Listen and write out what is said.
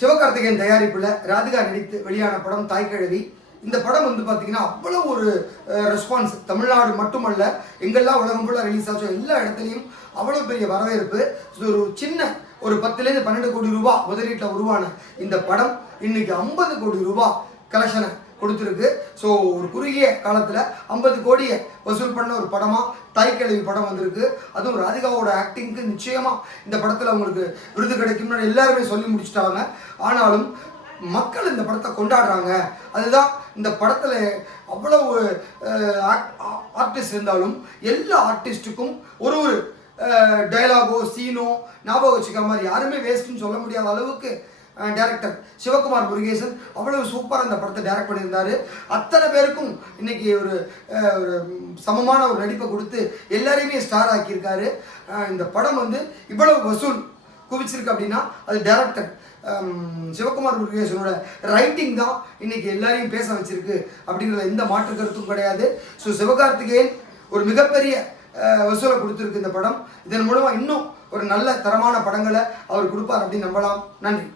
சிவகார்த்திகேயன் தயாரிப்புல ராதிகா நடித்து வெளியான படம் தாய்க்கிழவி. இந்த படம் பார்த்தீங்கன்னா அவ்வளோ ஒரு ரெஸ்பான்ஸ். தமிழ்நாடு மட்டுமல்ல, எங்கெல்லாம் உலகம் ஃபுல்லாக ரிலீஸ் ஆச்சோ எல்லா இடத்துலையும் அவ்வளோ பெரிய வரவேற்பு. ஒரு சின்ன ஒரு 10லேருந்து 12 கோடி ரூபாய் முதலீட்டில் உருவான இந்த படம் இன்னைக்கு 50 கோடி ரூபாய் கலெக்ஷனை கொடுத்துருக்கு. ஸோ ஒரு குறுகிய காலத்தில் 50 கோடியை வசூல் பண்ண ஒரு படமாக தாய்க்கிழவி படம் வந்திருக்கு. அதுவும் ராதிகாவோட ஆக்டிங்க்கு நிச்சயமாக இந்த படத்தில் அவங்களுக்கு விருது கிடைக்கும்னு எல்லாருமே சொல்லி முடிச்சுட்டாங்க. ஆனாலும் மக்கள் இந்த படத்தை கொண்டாடுறாங்க. அதுதான் இந்த படத்தில் அவ்வளவு ஆர்டிஸ்ட் இருந்தாலும் எல்லா ஆர்டிஸ்ட்டுக்கும் ஒரு ஒரு டைலாகோ சீனோ ஞாபகம் வச்சுக்கிற மாதிரி யாருமே வேஸ்ட்டுன்னு சொல்ல முடியாத அளவுக்கு டைரக்டர் சிவகுமார் முருகேசன் அவ்வளவு சூப்பராக இந்த படத்தை டைரக்ட் பண்ணியிருந்தாரு. அத்தனை பேருக்கும் இன்னைக்கு ஒரு சமமான ஒரு நடிப்பை கொடுத்து எல்லாரையுமே ஸ்டார் ஆக்கியிருக்காரு. இந்த படம் இவ்வளவு வசூல் குவிச்சிருக்கு அப்படின்னா அது டைரக்டர் சிவகுமார் முருகேசனோட ரைட்டிங் தான் இன்னைக்கு எல்லாரையும் பேச வச்சிருக்கு அப்படிங்கிற எந்த மாற்று கருத்தும் கிடையாது. ஸோ சிவகார்த்திகேயன் ஒரு மிகப்பெரிய வசூலை கொடுத்துருக்கு இந்த படம். இதன் மூலமாக இன்னும் ஒரு நல்ல தரமான படங்களை அவர் கொடுப்பார் அப்படின்னு நம்பலாம். நன்றி.